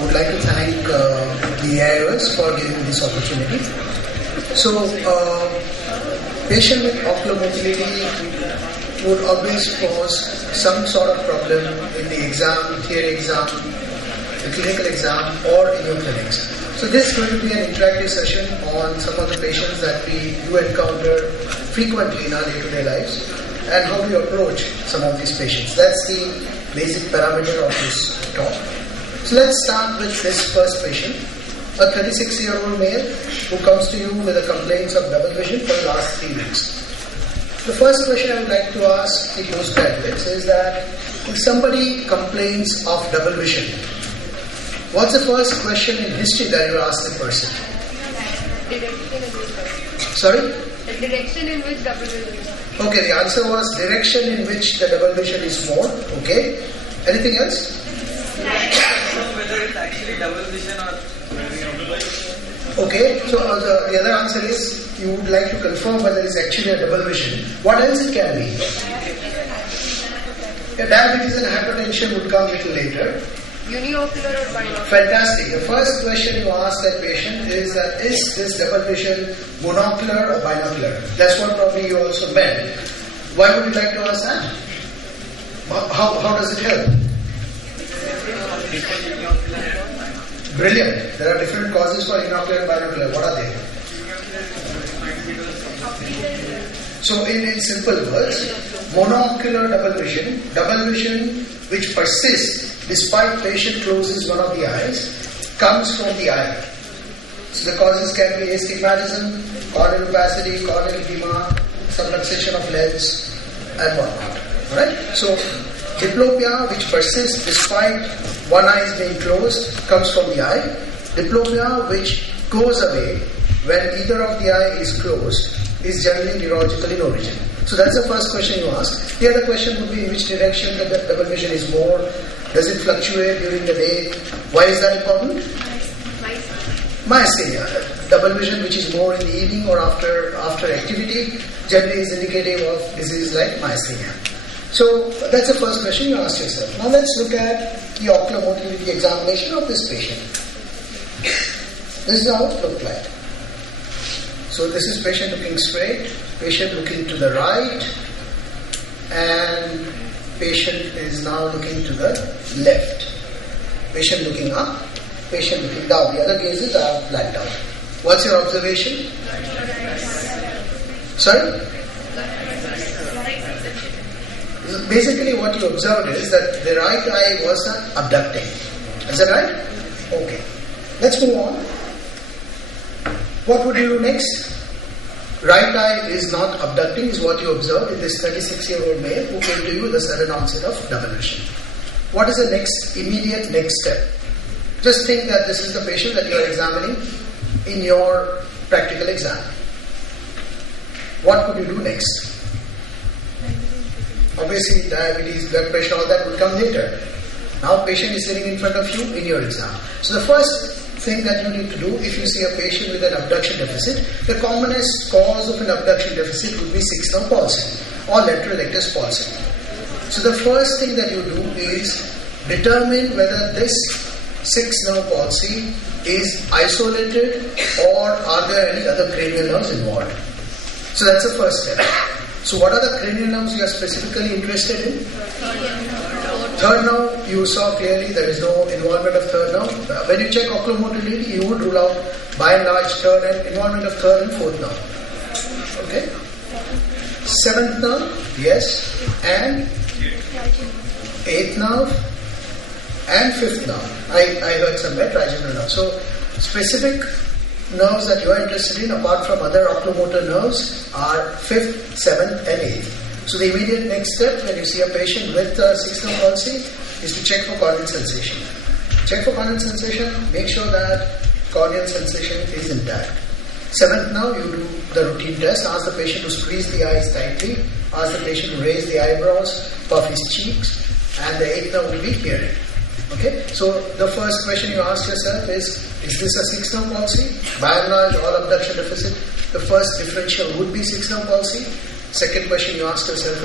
would like to thank the AIOS for giving this opportunity. So, patient with ocular motility would always pose some sort of problem in the exam, theory exam, the clinical exam, or in your clinics. So this is going to be an interactive session on some of the patients that we do encounter frequently in our day-to-day lives and how we approach some of these patients. That's the basic parameter of this talk. So let's start with this first patient, a 36-year-old male who comes to you with a complaints of double vision for the last 3 weeks. The first question I would like to ask the postgraduates is that if somebody complains of double vision, what's the first question in history that you ask the person? Sorry? The direction in which double vision is. Okay, the answer was direction in which the double vision is more. Okay. Anything else? Whether it's actually double vision or... Okay, so the other answer is you would like to confirm whether it's actually a double vision. What else it can be? Diabetes and hypertension would come a little later. Uniocular or binocular? Fantastic. The first question you ask that patient is that is this double vision monocular or binocular? That's what probably you also meant. Why would you like to ask that? How does it help? Brilliant. There are different causes for inocular and binocular. What are they? So in simple words, monocular double vision which persists despite patient closes one of the eyes, comes from the eye. So the causes can be astigmatism, corneal opacity, corneal edema, subluxation of lens, and whatnot. Alright? So diplopia which persists despite one eye is being closed comes from the eye. Diplopia which goes away when either of the eye is closed is generally neurological in origin. So that's the first question you ask. The other question would be in which direction the double vision is more. Does it fluctuate during the day? Why is that important? Myasthenia. Double vision which is more in the evening or after activity generally is indicative of disease like myasthenia. So that's the first question you ask yourself. Now let's look at the ocular motility examination of this patient. This is how it looked like. So this is patient looking straight, patient looking to the right, and patient is now looking to the left. Patient looking up, patient looking down. The other gazes are blacked out. What's your observation? Sorry? Basically what you observed is that the right eye was abducting. Is that right? Okay. Let's move on. What would you do next? Right eye is not abducting is what you observed in this 36-year-old male who came to you with a sudden onset of double vision. What is the immediate next step? Just think that this is the patient that you are examining in your practical exam. What could you do next? Obviously, diabetes, blood pressure, all that would come later. Now, patient is sitting in front of you in your exam. So, the first thing that you need to do if you see a patient with an abduction deficit, the commonest cause of an abduction deficit would be 6-nerve palsy or lateral rectus palsy. So, the first thing that you do is determine whether this 6-nerve palsy is isolated or are there any other cranial nerves involved. So, that's the first step. So what are the cranial nerves you are specifically interested in? Third nerve, you saw clearly there is no involvement of third nerve. When you check ocular motility, you would rule out by and large third and involvement of third and fourth nerve. Okay? Seventh nerve, yes. And eighth nerve and fifth nerve. I heard somewhere trigeminal nerve. So specific nerves that you are interested in apart from other oculomotor nerves are 5th, 7th and 8th. So the immediate next step when you see a patient with 6-nerve palsy is to check for corneal sensation. Check for corneal sensation, make sure that corneal sensation is intact. 7th nerve, you do the routine test, ask the patient to squeeze the eyes tightly, ask the patient to raise the eyebrows, puff his cheeks, and the 8th nerve will be hearing. Okay, so the first question you ask yourself is this a 6-nerve palsy? By and large, all abduction deficit, the first differential would be 6-nerve palsy. Second question you ask yourself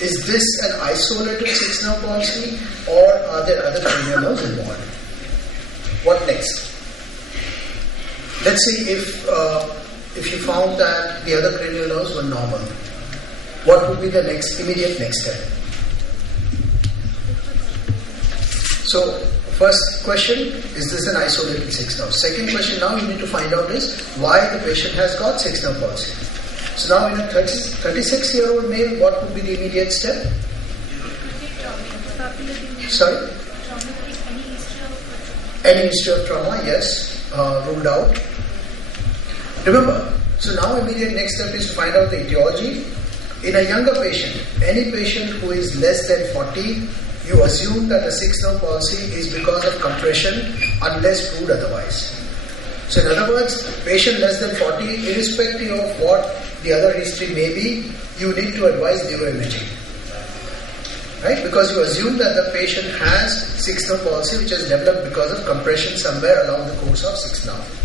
is this an isolated 6-nerve palsy or are there other cranial nerves involved? next? Let's see if you found that the other cranial nerves were normal. What would be the immediate next step? So, first question, is this an isolated 6 nerve? Second question now you need to find out is why the patient has got 6 nerve palsy. So now in a 36-year-old male, what would be the immediate step? Sorry? Any history of trauma, yes, ruled out. Remember, so now immediate next step is to find out the etiology. In a younger patient, any patient who is less than 40, you assume that the 6 nerve palsy is because of compression unless proved otherwise. So in other words, patient less than 40, irrespective of what the other history may be, you need to advise neuroimaging. Right? Because you assume that the patient has 6 nerve palsy which has developed because of compression somewhere along the course of 6 nerve.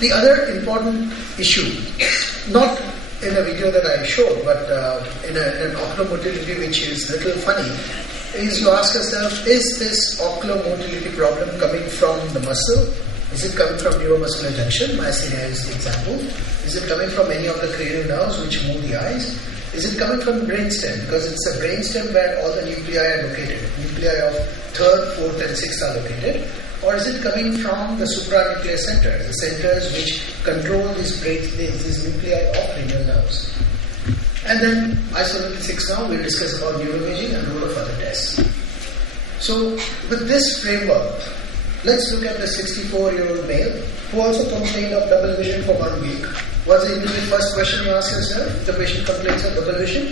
The other important issue, not in a video that I showed, but in an ocular motility which is a little funny, is you ask yourself, is this ocular motility problem coming from the muscle? Is it coming from neuromuscular junction? Myasthenia is the example. Is it coming from any of the cranial nerves which move the eyes? Is it coming from the brainstem? Because it's the brainstem where all the nuclei are located. Nuclei of 3rd, 4th and 6th are located. Or is it coming from the supranuclear centers, the centers which control these nuclei of cranial nerves? And then, isolated 6 now, we'll discuss about neuroimaging and role of other tests. So, with this framework, let's look at the 64-year-old male who also complained of double vision for 1 week. What's the immediate first question you ask yourself? If the patient complains of double vision?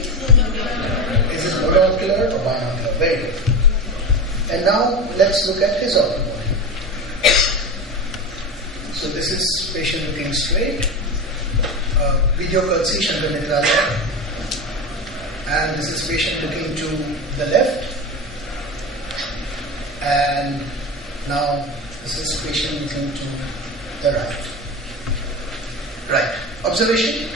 Is it monocular or binocular? Very good. And now, let's look at his ocular body. So this is patient looking straight. Video curtsy, Shankar Nitralaya. And this is patient looking to the left. And now this is patient looking to the right. Right. Observation?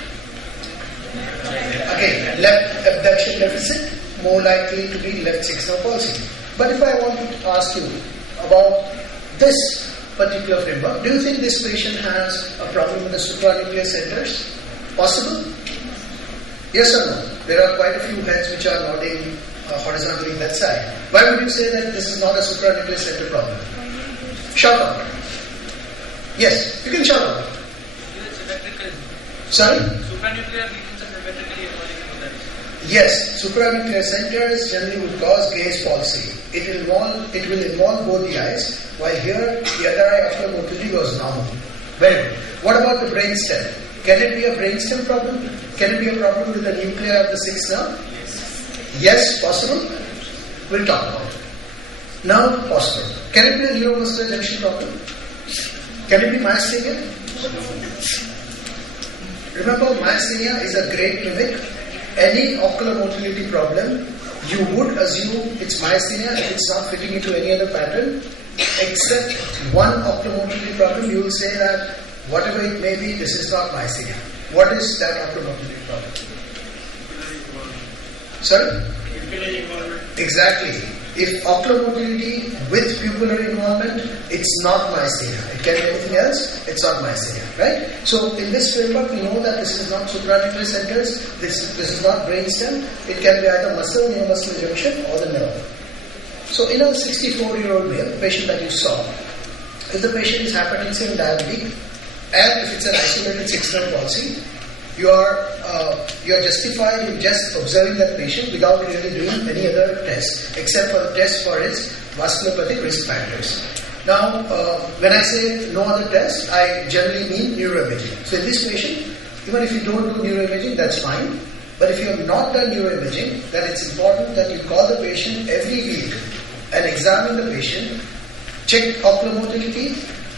Again, left abduction deficit, more likely to be left 6 nerve palsy. But if I want to ask you about this particular framework, do you think this patient has a problem with the supranuclear centers? Possible? Yes or no? There are quite a few heads which are nodding horizontally that side. Why would you say that this is not a supranuclear center problem? Shout out. Yes, you can shout out. Sorry? Supranuclear regions are symmetrically evolving. Yes, supranuclear centers generally would cause gaze palsy. It will involve both the eyes, while here the other eye ocular motility was normal. Very good. What about the brainstem? Can it be a brainstem problem? Can it be a problem with the nuclei of the 6th nerve? Yes, possible. We'll talk about it. Now, possible. Can it be a neuromuscular junction problem? Can it be myasthenia? Remember, myasthenia is a great mimic. Any ocular motility problem, you would assume it's myasthenia if it's not fitting into any other pattern. Except one ocular motility problem, you will say that whatever it may be, this is not myasthenia. What is that ocular motility problem? Sorry? Exactly. If ocular motility with pupillary involvement, it's not myasthenia. It can be anything else, it's not myasthenia, right? So in this framework, we know that this is not supranuclear centers, this is not brainstem. It can be either muscle, neuromuscular junction, or the nerve. So in a 64-year-old male, patient that you saw, if the patient is hypertensive and diabetic, and if it's an isolated 6 nerve palsy, you are justified in just observing that patient without really doing any other test, except for the test for its vasculopathic risk factors. Now, when I say no other test, I generally mean neuroimaging. So in this patient, even if you don't do neuroimaging, that's fine. But if you have not done neuroimaging, then it's important that you call the patient every week and examine the patient, check ocular motility,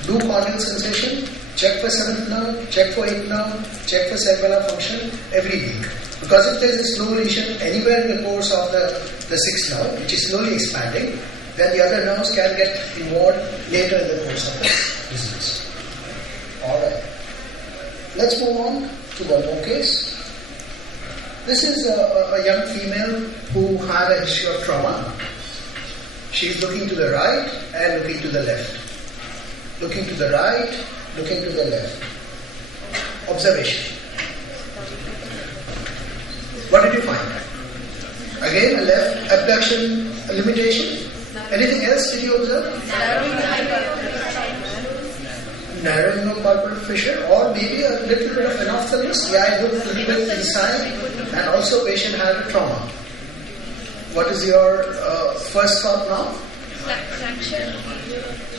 do corneal sensation, check for 7th nerve, check for 8th nerve, check for cerebellar function every week. Because if there is a slow lesion anywhere in the course of the 6th nerve, which is slowly expanding, then the other nerves can get involved later in the course of the disease. Alright. Let's move on to one more case. This is a young female who had a history of trauma. She is looking to the right and looking to the left. Looking to the right, looking to the left. Observation. What did you find? Again, a left abduction limitation. Anything else did you observe? Narrowing of palpebral fissure, or maybe a little bit of anophthalmos. Yeah, I looked a little bit inside, and also patient had a trauma. What is your first thought now? Traction.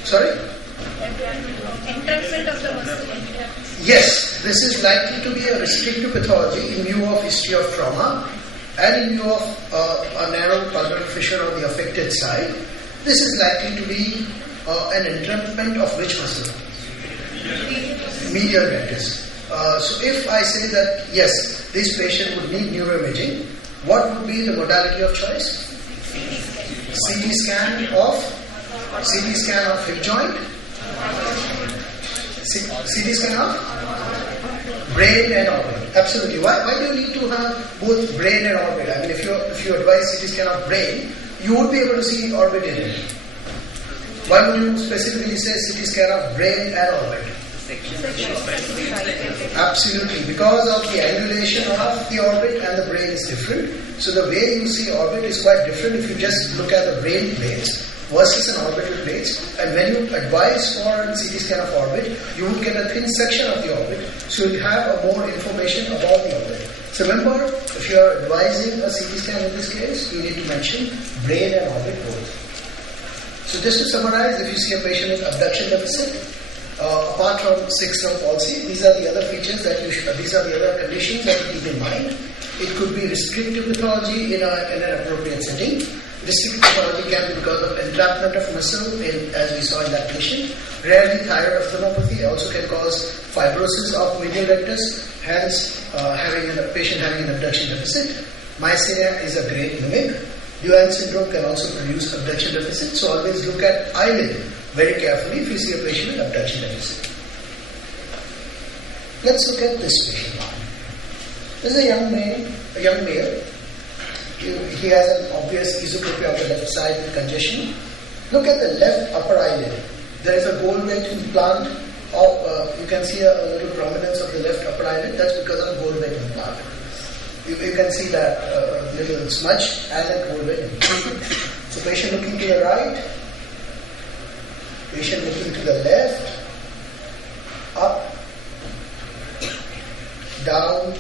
Sorry? Entrapment of the muscle. Yes, this is likely to be a restrictive pathology in view of history of trauma and in view of a narrow palpebral fissure on the affected side. This is likely to be an entrapment of which muscle? Medial rectus. So if I say that yes, this patient would need neuroimaging, what would be the modality of choice? CT scan of hip joint. CT scan of brain and orbit. Absolutely. Why do you need to have both brain and orbit? I mean, if you advise CT scan of brain, you would be able to see orbit in it. Why would you specifically say CT scan of brain and orbit? Absolutely, because of the angulation of the orbit and the brain is different. So the way you see orbit is quite different if you just look at the brain plates versus an orbital plates. And when you advise for a CT scan of orbit, you would get a thin section of the orbit, so you have more information about the orbit. So remember, if you are advising a CT scan in this case, you need to mention brain and orbit both. So just to summarize, if you see a patient with abduction deficit, apart from sixth-nerve palsy, these are the other features that these are the other conditions that you keep in mind. It could be restrictive pathology in an appropriate setting. Restrictive pathology can be because of entrapment of muscle, as we saw in that patient. Rarely thyroid ophthalmopathy also can cause fibrosis of medial rectus, hence having a patient having an abduction deficit. Myasthenia is a great mimic. Duane syndrome can also produce abduction deficit, so always look at eyelid very carefully if you see a patient with abduction deficit. Let's look at this patient now. This is a young male. He has an obvious esotropy of the left side with congestion. Look at the left upper eyelid. There is a gold weight implant. You can see a little prominence of the left upper eyelid. That's because of gold weight implant. You can see that little smudge and that gold weight implant. So patient looking to the right, patient looking to the left, up, down,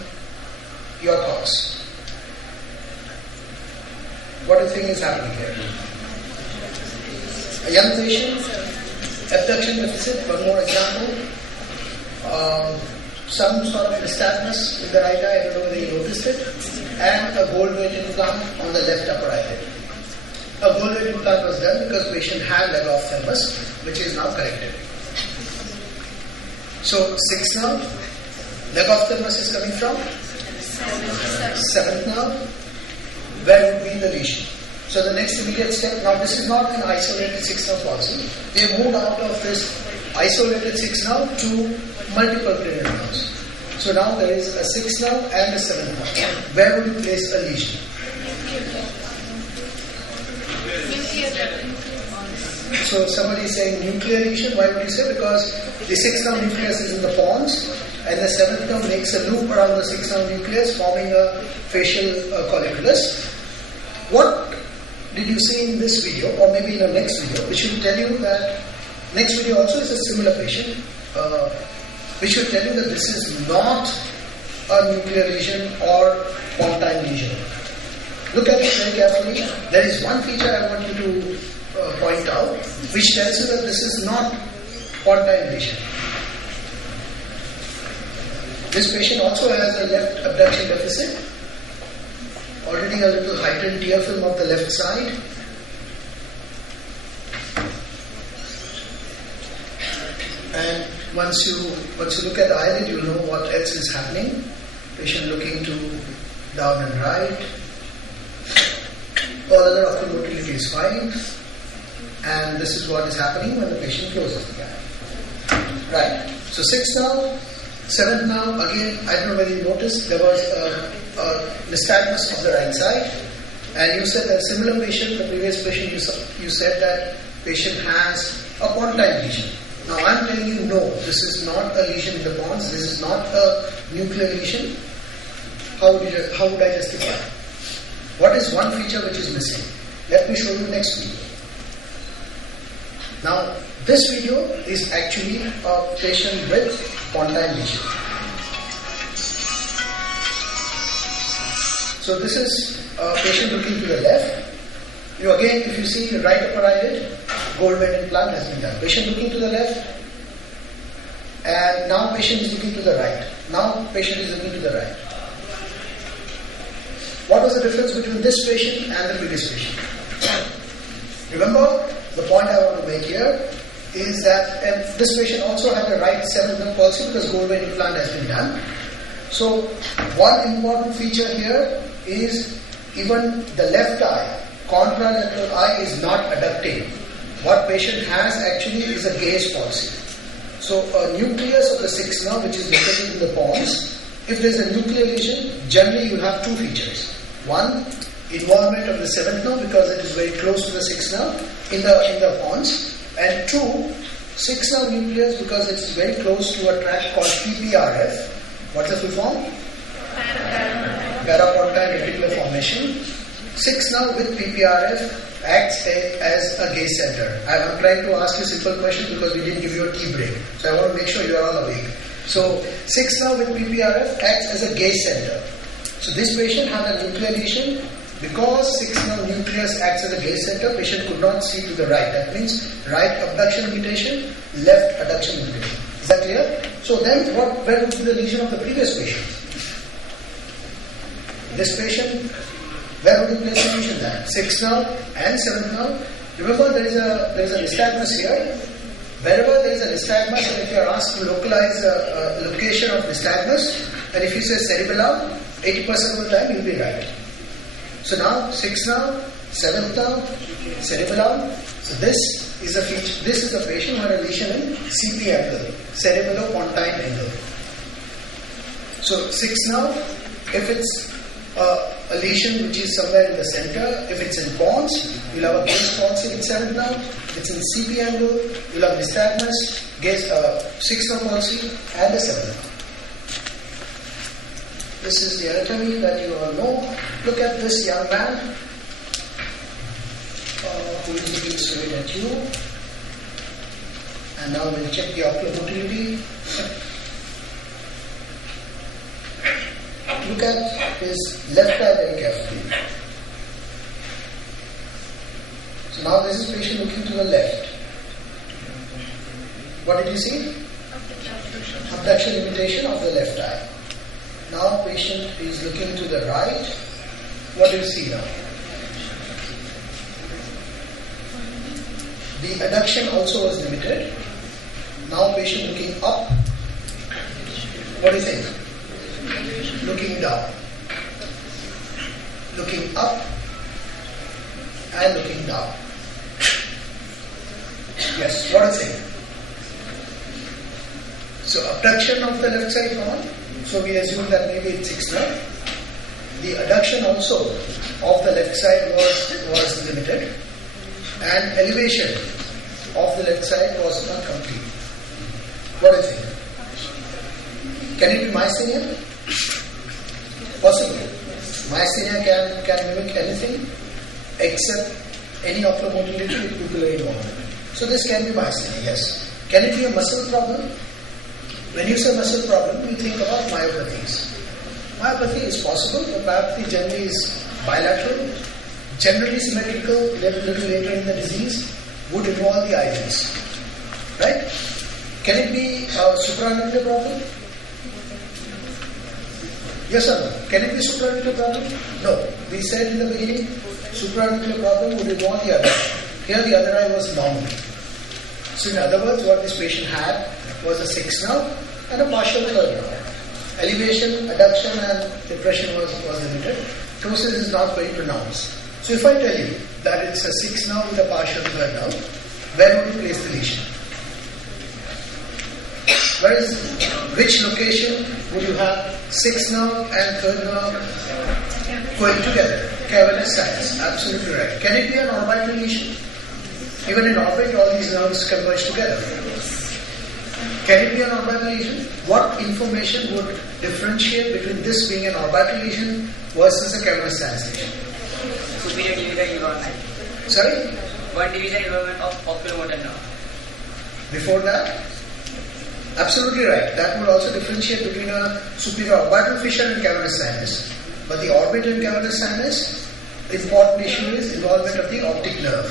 your thoughts. What do you think is happening here? A young patient, abduction deficit, one more example. Some sort of nystagmus in the right eye, I don't know whether you noticed it, and a gold weight implant on the left upper eyelid. A gold weight implant was done because the patient had leg ophthalmos, which is now corrected. So, sixth nerve, leg ophthalmos is coming from? Seventh nerve. Where would be the lesion? So the next immediate step, now this is not an isolated sixth nerve palsy. We have moved out of this isolated sixth nerve to multiple cranial nerves. So now there is a sixth nerve and a seventh nerve. Where would you place a lesion? So somebody is saying nuclear lesion. Why would you say? Because the sixth nerve nucleus is in the pons, and the seventh nerve makes a loop around the sixth nerve nucleus, forming a facial colliculus. What did you see in this video, or maybe in the next video, which will tell you that next video also is a similar patient, which will tell you that this is not a nuclear lesion or pontine lesion. Look at it very carefully. There is one feature I want you to point out, which tells you that this is not pontine lesion. This patient also has a left abduction deficit. Already a little heightened tear film of the left side. And once you look at the eyelid, you'll know what else is happening. Patient looking to down and right. All other ocular motility is fine. And this is what is happening when the patient closes the eye. Right. So sixth nerve, seventh nerve, again, I don't know whether you noticed, there was a nystagmus of the right side. And you said a similar patient, the previous patient, you said that patient has a pontine lesion. Now I'm telling you, no, this is not a lesion in the pons, this is not a nuclear lesion. How would I justify? What is one feature which is missing? Let me show you next video. Now, this video is actually a patient with pontine lesion. So this is a patient looking to the left. You again, if you see the right upper eyelid, gold weight implant has been done. Patient looking to the left, and now patient is looking to the right. Now patient is looking to the right. What was the difference between this patient and the previous patient? Remember, the point I want to make here is that this patient also had a right 7th nerve palsy because gold weight implant has been done. So one important feature here is even the left eye, contralateral eye is not adducting. What patient has actually is a gaze palsy. So a nucleus of the 6th nerve which is located in the pons, if there is a nuclear lesion, generally you have two features. One, involvement of the 7th nerve because it is very close to the 6th nerve in the pons, and two, 6th nerve nucleus because it is very close to a tract called PPRF. What's the full form? Parapontine reticular formation. 6th nerve with PPRF acts as a gaze center. I'm trying to ask you a simple question because we didn't give you a tea break. So I want to make sure you are all awake. So 6th nerve with PPRF acts as a gaze center. So this patient had a nuclear lesion. Because 6th nerve nucleus acts as a gaze center, patient could not see to the right. That means right abduction limitation, left adduction limitation. Is that clear? So then where would be the lesion of the previous patient? This patient, where would you place the lesion then? 6th nerve and 7th nerve. Remember there is a nystagmus here. Wherever there is a nystagmus, and if you are asked to localize a location of nystagmus, and if you say cerebellum, 80% of the time you will be right. So now 6th nerve, 7th nerve, cerebellum. So this is a feature. This is a patient who had a lesion in CP angle, cerebellopontine angle. So 6th nerve, if it's a lesion which is somewhere in the center, if it's in pons, you'll have a gaze palsy with 7th nerve. If it's in CP angle, you'll have nystagmus, gaze 6th nerve palsy, and the 7th nerve. This is the anatomy that you all know. Look at this young man who is looking straight at you. And now we'll check the ocular motility. Look at his left eye very carefully. So now this is patient looking to the left. What did you see? Abduction limitation of the left eye. Now patient is looking to the right. What do you see now? The adduction also was limited. Now patient looking up. What do you think? Looking down. Looking up and looking down. Yes, what do you think? So abduction of the left side gone. So we assume that maybe it's 6th nerve. The adduction also of the left side was limited, and elevation of the left side was not complete. What do you think? Can it be myasthenia? Possible. Myasthenia can mimic anything except any ocular motility with pupillary involvement. So this can be myasthenia, yes. Can it be a muscle problem? When you say muscle problem, we think about myopathies. Myopathy is possible, but myopathy generally is bilateral, generally symmetrical, little later in the disease, would involve the eyelids. Right? Can it be a supranuclear problem? Yes or no? Can it be supranuclear problem? No. We said in the beginning, supranuclear problem would involve the other eye. Here the other eye was normal. So in other words, what this patient had was a 6th nerve and a partial 3rd nerve. Elevation, adduction and depression was limited. Ptosis is not very pronounced. So if I tell you that it's a 6th nerve with a partial 3rd nerve, where would you place the lesion? Which location would you have 6th nerve and 3rd nerve going together? Cavernous sinus, absolutely right. Can it be an orbital lesion? Even in orbit, all these nerves converge together. Can it be an orbital lesion? What information would differentiate between this being an orbital lesion versus a cavernous sinus lesion? Superior division involvement. Sorry? One division involvement of oculomotor nerve. Before that? Absolutely right. That would also differentiate between a superior orbital fissure and cavernous sinus. But the orbital and cavernous sinus, the important issue is involvement of the optic nerve.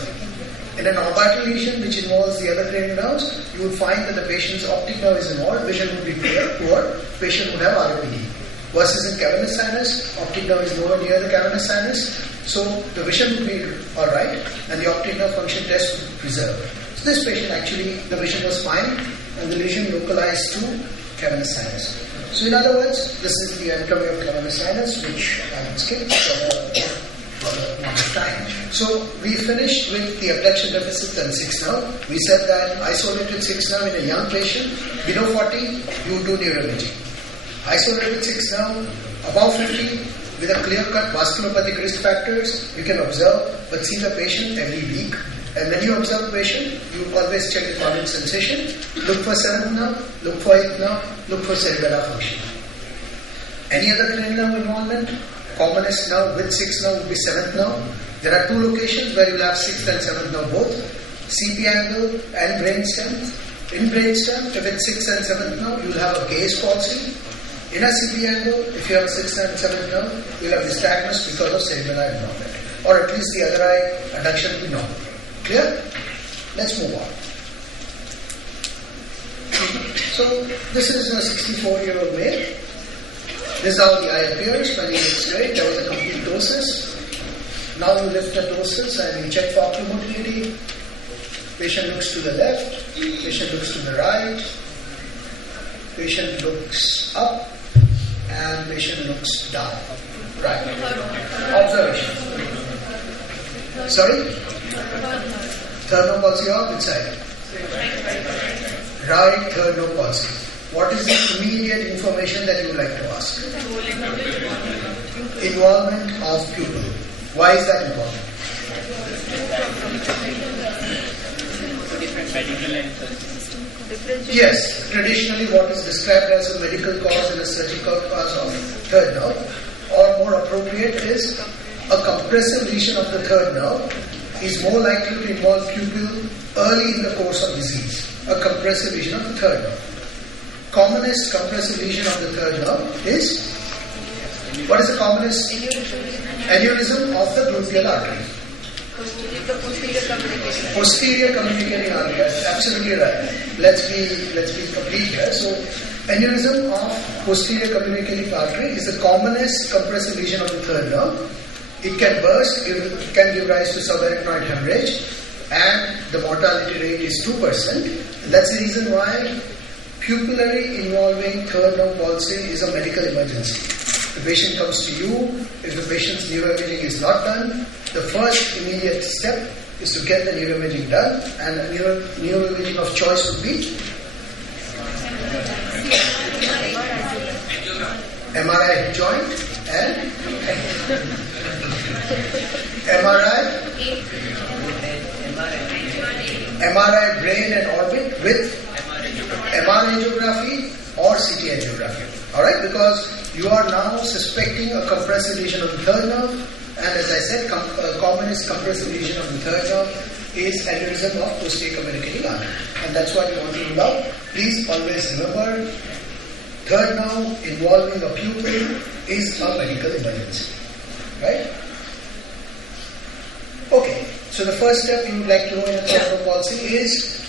In an orbital lesion which involves the other cranial nerves, you would find that the patient's optic nerve is involved, vision would be poor, patient would have ROPD. Versus in cavernous sinus, optic nerve is nowhere near the cavernous sinus, so the vision would be alright and the optic nerve function test would be preserved. So this patient actually, the vision was fine and the lesion localized to cavernous sinus. So in other words, this is the anatomy of cavernous sinus, which I will skip for the amount of time. So we finished with the abduction deficit and 6 nerve. We said that isolated 6 nerve in a young patient, below 40, you do neuroimaging. Isolated 6 nerve, above 50, with a clear-cut vasculopathic risk factors, you can observe, but see the patient every week. And when you observe the patient, you always check the cardiac sensation, look for 7th nerve, look for 8th nerve, look for cerebellar function. Any other cranial nerve involvement? Commonest nerve with 6th nerve would be 7th nerve. There are 2 locations where you will have 6th and 7th nerve both, CP angle and brainstem. In brainstem, if it's 6th and 7th nerve, you will have a gaze palsy. In a CP angle, if you have 6th and 7th nerve, you will have nystagmus because of cerebellar involvement. Or at least the other eye adduction will be normal. Clear? Let's move on. So, this is a 64-year-old male. This is how the eye appears when he looks straight. There was a complete ptosis. Now you lift the ptosis and you check for oculomotility. Patient looks to the left, patient looks to the right, patient looks up, and patient looks down. Right. Observation. Sorry? Third nerve palsy or which side? Right third nerve palsy. What is the immediate information that you would like to ask? Involvement of pupil. Why is that important? Yes, traditionally what is described as a medical cause and a surgical cause of third nerve, or more appropriate is a compressive lesion of the third nerve is more likely to involve pupil early in the course of disease. A compressive lesion of the third nerve. Commonest compressive lesion of the third nerve is, what is the commonest? Aneurysm of the gluteal artery. Posterior communicating artery. That's absolutely right. Let's be complete here. So, aneurysm of posterior communicating artery is the commonest compressive lesion of the third nerve. It can burst, it can give rise to subarachnoid hemorrhage, and the mortality rate is 2%. That's the reason why pupillary involving third nerve palsy is a medical emergency. The patient comes to you, if the patient's neuroimaging is not done, the first immediate step is to get the neuroimaging done, and neuroimaging of choice would be MRI hip joint and MRI brain and orbit with MR angiography or CT angiography. Alright, because you are now suspecting a compressive lesion of the third nerve, and as I said, commonest compressive lesion of the third nerve is aneurysm of posterior communicating artery, and that's what you want to rule out. Please always remember, third nerve involving a pupil is a medical emergency. Right? Okay, so the first step you would like to know in a third nerve palsy is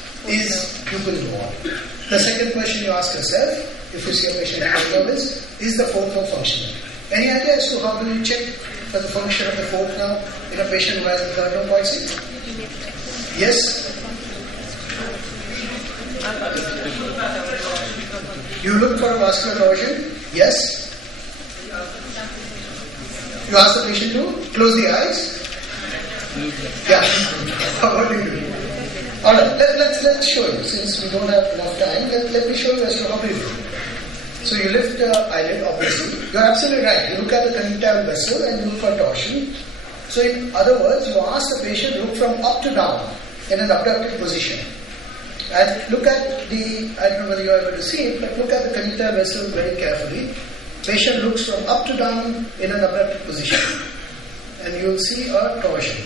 pupil involved. The second question you ask yourself, if you see a patient with third nerve, is the fourth nerve functioning? Any idea as to how do you check for the function of the fourth nerve in a patient who has a third nerve palsy? Yes? You look for a vascular torsion? Yes? You ask the patient to close the eyes? Yeah. What do you do? Alright, let's show you. Since we don't have enough time, let me show you as to how to do it. So you lift the eyelid, obviously. You're absolutely right. You look at the conjunctival vessel and you look for torsion. So in other words, you ask the patient look from up to down in an abducted position. And look at I don't know whether you are able to see it, but look at the connector vessel very carefully. Patient looks from up to down in an abducted position. And you will see a torsion.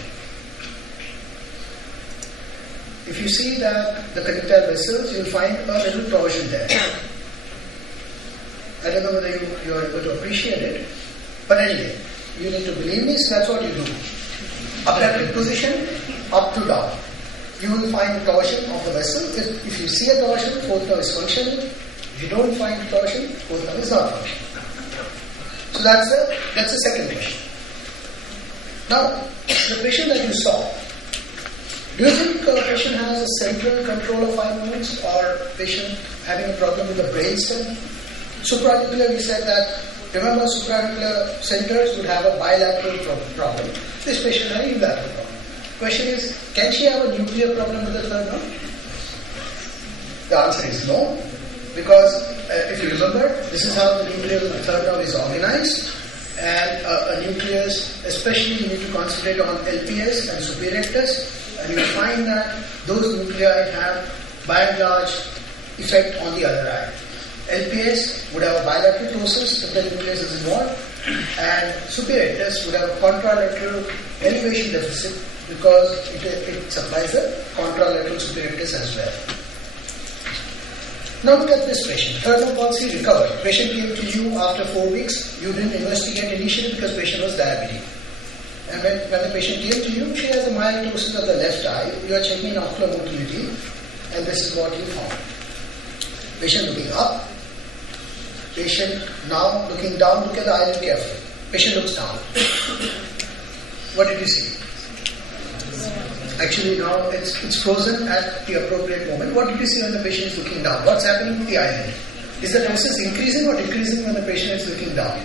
If you see that the connector vessels, you will find a little torsion there. I don't know whether you are able to appreciate it, but anyway, you need to believe me, so that's what you do. Abducted position, up to down. You will find a torsion of the vessel. If you see a torsion, fourth nerve is functioning. If you don't find a torsion, fourth nerve is not functioning. So that's the second question. Now, the patient that you saw, do you think a patient has a central control of eye movements, or patient having a problem with the brainstem? Supranuclear, we said that, remember, supranuclear centers would have a bilateral problem. This patient has a unilateral problem. Question is, can she have a nuclear problem with the third nerve? The answer is no, because if you remember, this is how the nucleus of the third nerve is organized, and a nucleus, especially you need to concentrate on LPS and superior rectus, and you will find that those nuclei have by and large effect on the other eye. LPS would have a bilateral ptosis if the nucleus is involved, and superior rectus would have a contralateral elevation deficit because it supplies the contralateral superior rectus as well. Now look at this patient. Third nerve palsy recovered. Patient came to you after 4 weeks. You didn't investigate initially because patient was diabetic. And when the patient came to you, she has a mild ptosis of the left eye. You are checking ocular motility, and this is what you found. Patient looking up. Patient now looking down. Look at the eyelid carefully. Patient looks down. What did you see? Actually, now it's frozen at the appropriate moment. What did you see when the patient is looking down? What's happening with the eyelid? Is the ptosis increasing or decreasing when the patient is looking down?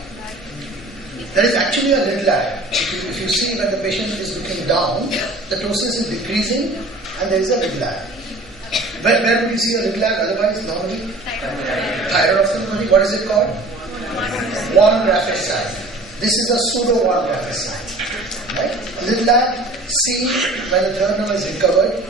There is actually a lid lag. If you see when the patient is looking down, the ptosis is decreasing and there is a lid lag. Where would you see a lid lag otherwise normally? Thyroid ophthalmology. What is it called? Warren-Raffet sign. This is a pseudo Warren-Raffet sign. Right? Lid lag, seen when the third nerve is recovered,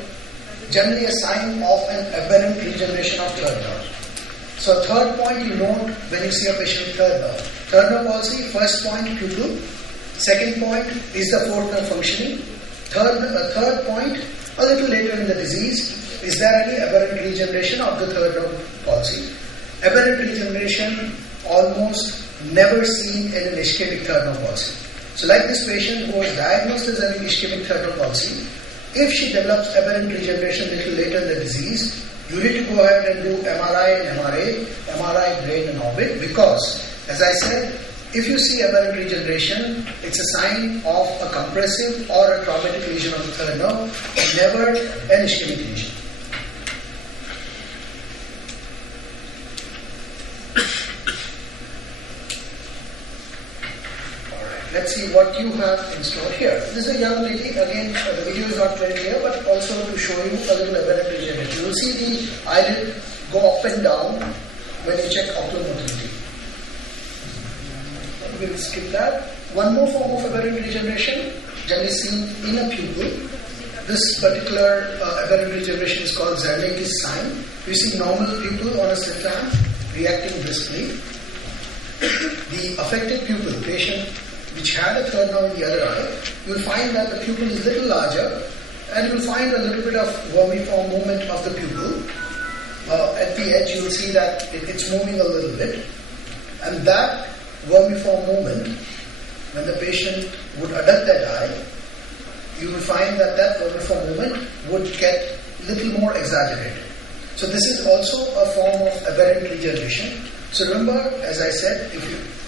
generally a sign of an aberrant regeneration of third nerve. So third point you note when you see a patient with third nerve. Third nerve palsy, first point pupil. Second point is the fourth nerve functioning. Third point, a little later in the disease, is there any aberrant regeneration of the third nerve palsy? Aberrant regeneration almost never seen in an ischemic third nerve palsy. So like this patient who was diagnosed as having ischemic third nerve palsy, if she develops aberrant regeneration a little later in the disease, you need to go ahead and do MRI and MRI brain and orbit, because, as I said, if you see aberrant regeneration, it's a sign of a compressive or a traumatic lesion of the third nerve, never an ischemic lesion. Let's see what you have in store here. This is a young lady. Again, the video is not very clear, but also to show you a little aberrant regeneration. You will see the eyelid go up and down when you check ocular motility. We will skip that. One more form of aberrant regeneration, generally seen in a pupil. This particular aberrant regeneration is called Zerlinki's sign. You see normal pupil on a slit lamp reacting briskly. The affected pupil, patient which had a third nerve in the other eye, you will find that the pupil is a little larger, and you will find a little bit of vermiform movement of the pupil. At the edge you will see that it's moving a little bit, and that vermiform movement, when the patient would adduct that eye, you will find that vermiform movement would get a little more exaggerated. So this is also a form of aberrant regeneration. So remember, as I said,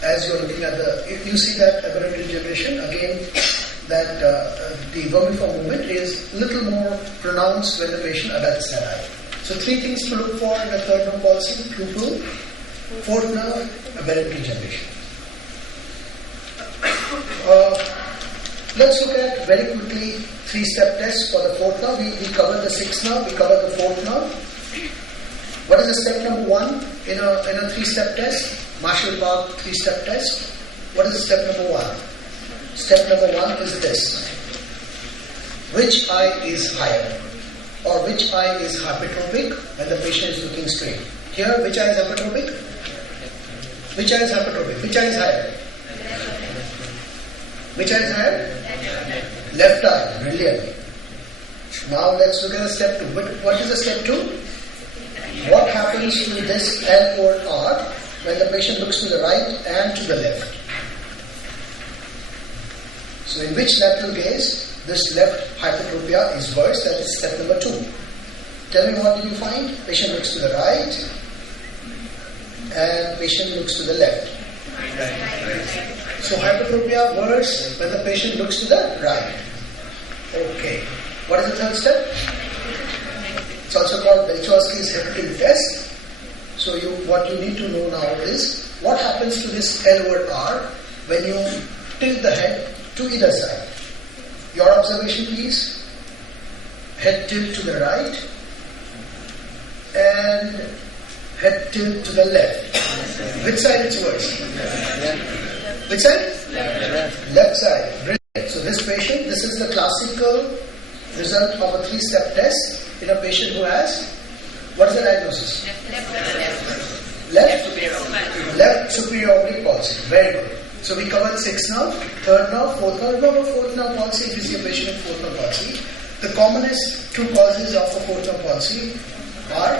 as you're looking at if you see that aberrant regeneration, again, that the vermiform movement is a little more pronounced when the patient adducts that eye. So 3 things to look for in a third nerve palsy: pupil, fourth nerve, aberrant regeneration. Let's look at very quickly 3-step tests for the fourth nerve. We covered the sixth nerve, we covered the fourth nerve. What is the step number 1 in a 3-step test? Marshall Park 3-step test. What is the step number 1? Step number 1 is this. Which eye is higher? Or which eye is hypertropic when the patient is looking straight? Here, which eye is hypertropic? Which eye is hypertropic? Which eye is higher? Which eye is higher? Left eye. Brilliant. Now let's look at the step 2. But what is the step 2? What happens to this L or R when the patient looks to the right and to the left? So in which lateral gaze this left hypertropia is worse? That is step number 2. Tell me, what did you find? Patient looks to the right and patient looks to the left. So hypertropia worse when the patient looks to the right. Okay. What is the third step? It's also called Belchowski's head-tilt test. So what you need to know now is what happens to this L over R when you tilt the head to either side. Your observation, please. Head tilt to the right and head tilt to the left. Which side it's worse? Which side? Left side. Brilliant. So this patient, this is the classical result of a 3-step test in a patient who has, what is the diagnosis? Left superior oblique palsy. Very good. So we covered 6th nerve, 3rd nerve, 4th nerve, no, 4th nerve palsy. If you see a patient with 4th nerve palsy, the commonest 2 causes of a 4th nerve palsy are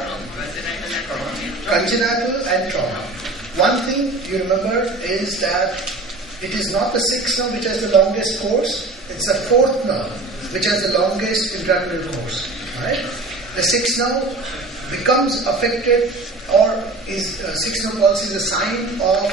congenital and trauma. One thing you remember is that it is not the 6th nerve which has the longest course, it's the 4th nerve which has the longest intracrineal course. Right? The 6th nerve becomes affected, or is 6th nerve palsy is a sign of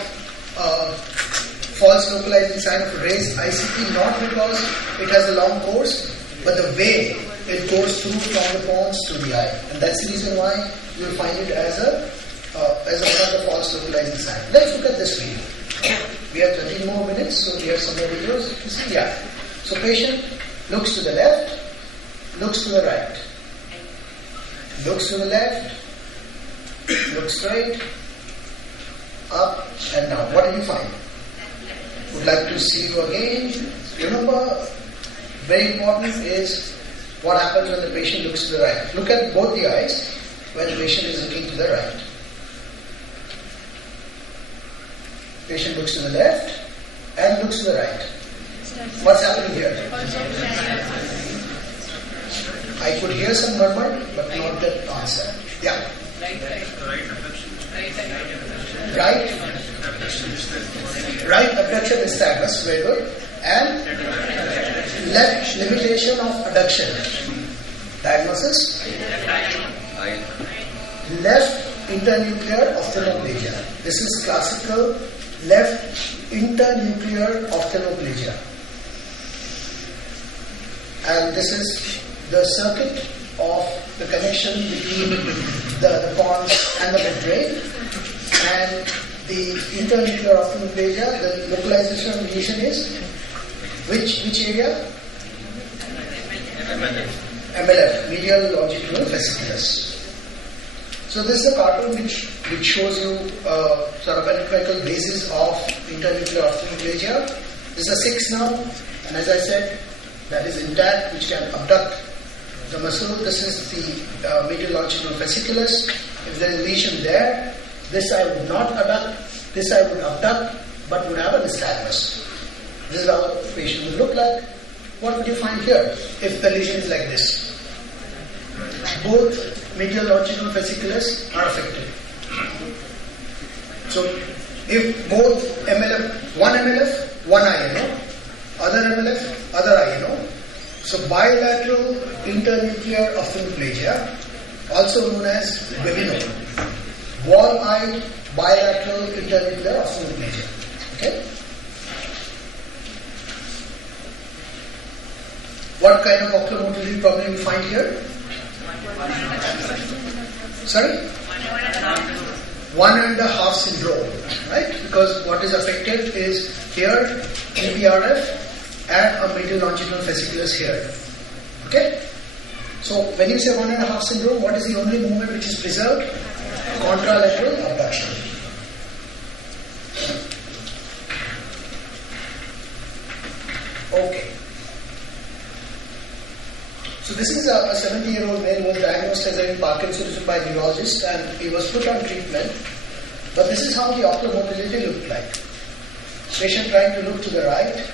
false localizing sign of raised ICP, not because it has a long course, but the way it goes through from the pons to the eye. And that's the reason why you will find it as a kind of false localizing sign. Let's look at this video. We have 13 more minutes, so we have some more videos. Yeah. So patient looks to the left, looks to the right, looks to the left, looks straight, up and down. What did you find? Would like to see you again. Remember, very important is what happens when the patient looks to the right. Look at both the eyes when the patient is looking to the right. Patient looks to the left and looks to the right. What's happening here? I could hear some murmur, but not the answer. Yeah. Right abduction is stagmus, very good. And left limitation of adduction. Diagnosis? Left internuclear ophthalmoplegia. This is classical left internuclear ophthalmoplegia. And this is the circuit of the connection between the pons and the membrane. And the internuclear ophthalmoplegia, the localization of lesion is which area? MLF, medial longitudinal fasciculus. So this is a cartoon which shows you sort of a numerical basis of internuclear ophthalmoplegia. This is a 6th nerve, and as I said, that is intact, which can abduct the muscle. This is the medial longitudinal fasciculus. If there is a lesion there, this eye would not abduct, this eye would abduct, but would have a nystagmus. This is how the patient will look like. What would you find here if the lesion is like this? Both medial longitudinal fasciculus are affected. So, if both MLF, one eye, other MLF, other eye, so bilateral internuclear ophthalmoplegia, also known as Webino, wall-eyed bilateral internuclear ophthalmoplegia. Okay? What kind of oculomotility problem you find here? Sorry? 1.5 syndrome, right? Because what is affected is here EPRF and a medial longitudinal fasciculus here. Okay? So when you say 1.5 syndrome, what is the only movement which is preserved? Contralateral abduction. this is a 70-year-old male who was diagnosed as having Parkinsonism by a neurologist, and he was put on treatment. But this is how the ocular motility looked like. Patient trying to look to the right,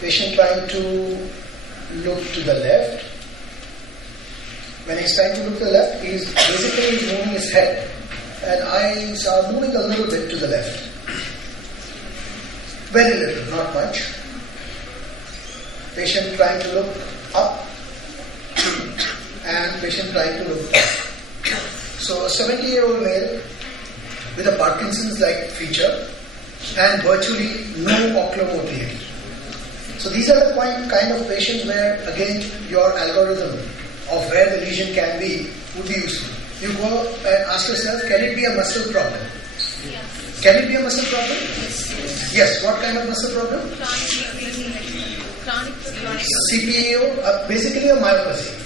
patient trying to look to the left. When he's trying to look to the left, he's basically moving his head, and eyes are moving a little bit to the left. Very little, not much. Patient trying to look up, and patient trying to look down. So a 70-year-old male with a Parkinson's-like feature and virtually no ocular motility. So these are the kind of patients where, again, your algorithm of where the lesion can be would be useful. You go and ask yourself, can it be a muscle problem? Yes. Can it be a muscle problem? Yes. Yes. What kind of muscle problem? Chronic CPEO, basically a myopathy.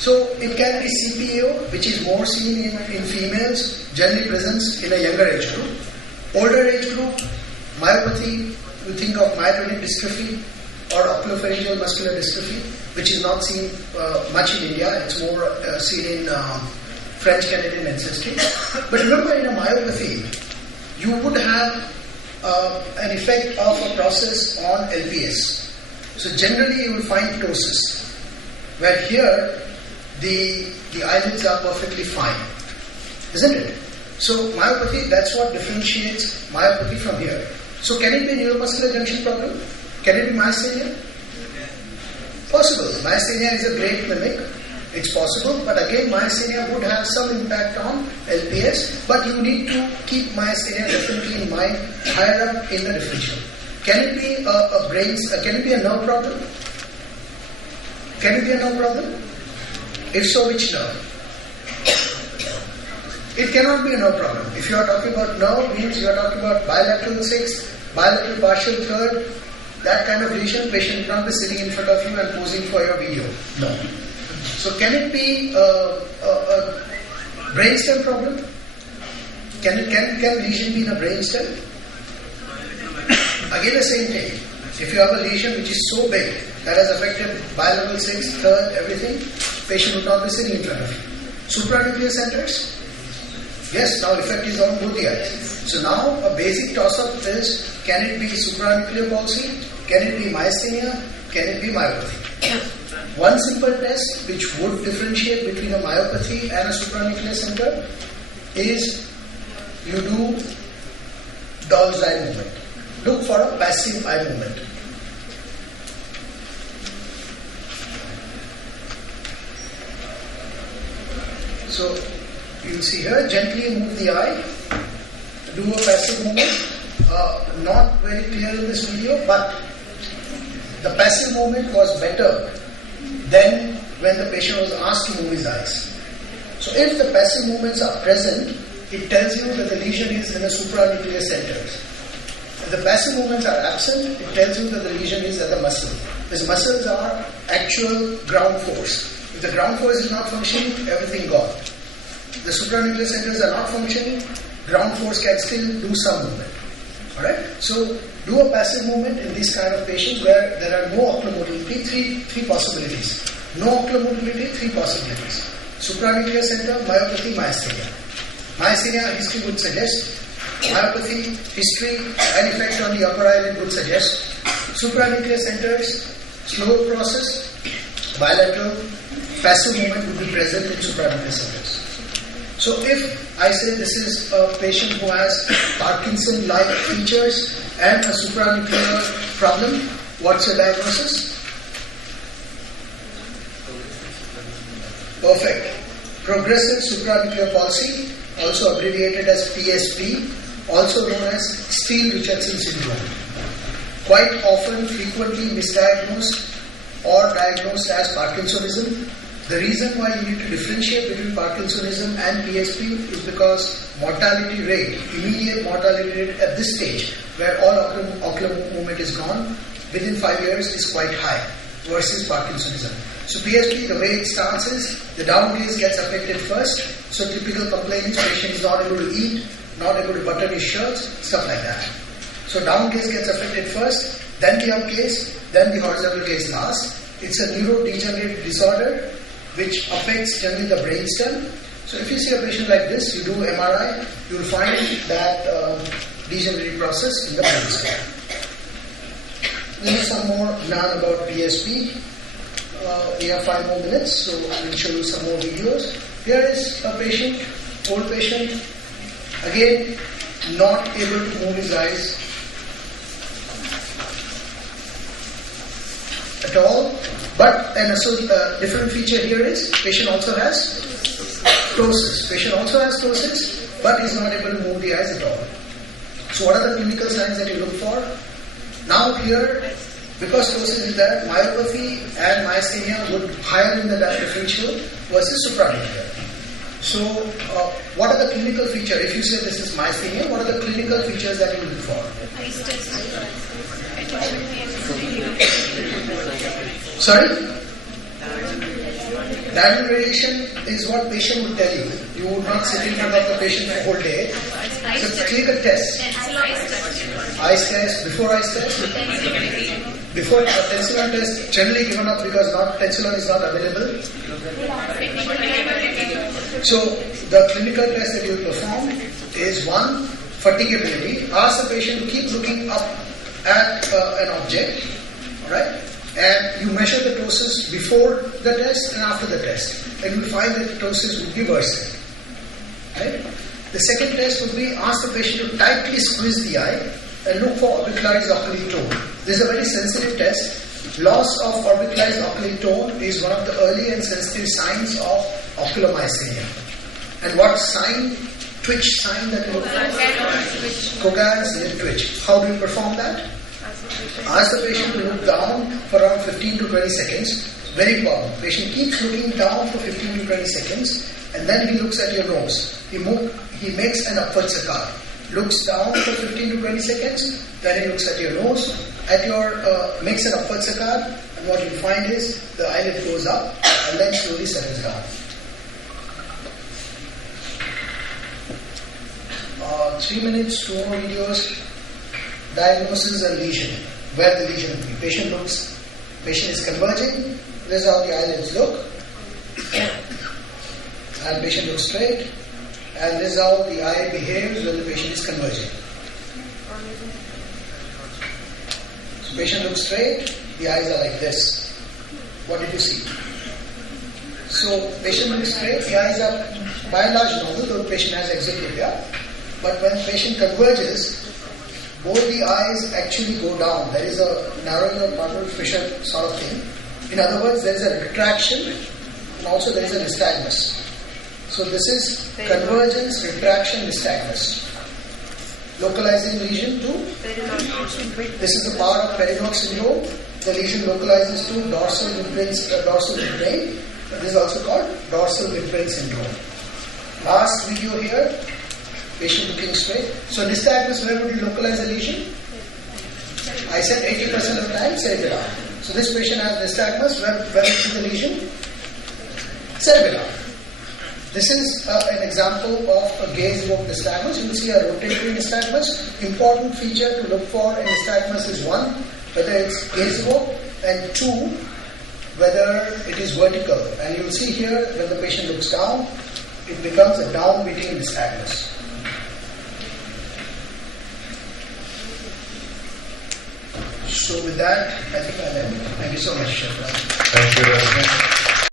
So it can be CPEO, which is more seen in females, generally presents in a younger age group. Older age group, myopathy, you think of myotonic dystrophy or oculopharyngeal muscular dystrophy, which is not seen much in India. It's more seen in French Canadian ancestry. But remember, in a myopathy, you would have an effect of a process on LPS. So generally, you will find ptosis, where here the eyelids are perfectly fine, isn't it? So myopathy, that's what differentiates myopathy from here. So can it be a neuromuscular junction problem? Can it be myasthenia? Possible. Myasthenia is a great mimic. It's possible, but again, myasthenia would have some impact on LPS, but you need to keep myasthenia definitely in mind higher up in the differential. Can it be can it be a nerve problem? Can it be a nerve problem? If so, which nerve? It cannot be a nerve problem. If you are talking about nerve, means you are talking about bilateral sixth, bilateral partial third, that kind of lesion, patient will not be sitting in front of you and posing for your video. No. So can it be a brainstem problem? Can lesion be in a brainstem? Again the same thing. If you have a lesion which is so big that has affected bilateral sixth, third, everything, patient would not be sitting in front of you. Supranuclear centers? Yes, now effect is on both the eyes. So now a basic toss-up is, can it be supranuclear palsy? Can it be myasthenia? Can it be myopathy? One simple test which would differentiate between a myopathy and a supranuclear center is you do dog's eye movement. Look for a passive eye movement. So you see here, gently move the eye, do a passive movement. Not very clear in this video, but the passive movement was better than when the patient was asked to move his eyes. So if the passive movements are present, it tells you that the lesion is in the supranuclear centers. If the passive movements are absent, it tells you that the lesion is at the muscle. Because muscles are actual ground force. If the ground force is not functioning, everything gone. The supranuclear centers are not functioning, ground force can still do some movement. Alright? So do a passive movement in these kind of patients where there are no ocular motility, three possibilities. No ocular motility, three possibilities. Supranuclear center, myopathy, myasthenia. Myasthenia history would suggest, myopathy history and effect on the upper eyelid would suggest. Supranuclear centers, slow process, bilateral, passive movement would be present in supranuclear centers. So if I say this is a patient who has Parkinson-like features and a supranuclear problem, what's the diagnosis? Perfect. Progressive supranuclear palsy, also abbreviated as PSP, also known as Steele-Richardson syndrome. Quite often, frequently misdiagnosed or diagnosed as Parkinsonism. The reason why you need to differentiate between Parkinsonism and PSP is because mortality rate, immediate mortality rate at this stage, where all ocular movement is gone, within 5 years is quite high versus Parkinsonism. So PSP, the way it starts is, the down gaze gets affected first. So typical complaints, patient is not able to eat, not able to button his shirts, stuff like that. So down gaze gets affected first, then the up gaze, then the horizontal gaze last. It's a neurodegenerative disorder which affects generally the brainstem. So if you see a patient like this, you do MRI, you will find that degenerative process in the brainstem. This is some more learn about PSP. We have 5 more minutes, so we'll show you some more videos. Here is a patient, old patient, again not able to move his eyes at all. But a different feature here is patient also has ptosis. Patient also has ptosis, but is not able to move the eyes at all. So what are the clinical signs that you look for? Now here, because ptosis is there, myopathy and myasthenia would be higher in the depth differential versus supranuclear. So what are the clinical features? If you say this is myasthenia, what are the clinical features that you look for? Sorry? Diagonal radiation is what patient would tell you. You would not sit in front of the patient the whole day. So click a test. Eyes test, before eyes test. Before tensilon test, generally given up because tensilon is not available. So the clinical test that you perform is one, fatigability. Ask the patient to keep looking up at an object, right? And you measure the ptosis before the test and after the test, and you will find that the ptosis would be worsened. Right? The second test would be ask the patient to tightly squeeze the eye and look for orbicularized ocular tone. This is a very sensitive test. Loss of orbicularized ocular tone is one of the early and sensitive signs of ocular myasthenia. And what sign, twitch sign that you look for? Coggans lid twitch. How do you perform that? Ask the patient to look down for around 15 to 20 seconds. Very important. Patient keeps looking down for 15 to 20 seconds, and then he looks at your nose. He makes an upward saccade. Looks down for 15 to 20 seconds, then he looks at your nose, makes an upward saccade, and what you find is the eyelid goes up and then slowly settles down. 3 minutes, 2 more videos. Diagnosis and lesion. Where the lesion will be. Patient is converging. This is how the eyelids look. And patient looks straight. And this is how the eye behaves when the patient is converging. So patient looks straight. The eyes are like this. What did you see? So patient looks straight. The eyes are by and large normal, though the patient has exotropia. But when the patient converges, both the eyes actually go down. There is a narrowing of corneal fissure sort of thing. In other words, there is a retraction and also there is a nystagmus. So this is convergence, retraction, nystagmus. Localizing lesion to? This is the power of Perignon syndrome. The lesion localizes to dorsal midbrain. This is also called dorsal midbrain syndrome. Last video here. Patient looking straight. So nystagmus, where would you localize the lesion? I said 80% of the time, cerebellar. So this patient has nystagmus. Where is the lesion? Cerebellar. This is an example of a gaze-evoked nystagmus. You will see a rotatory nystagmus. Important feature to look for in nystagmus is 1, whether it's gaze-evoked, and 2, whether it is vertical. And you will see here, when the patient looks down, it becomes a down-beating nystagmus. So with that, I think I'll end. Thank you so much, Shafra. Thank you, Rashmi.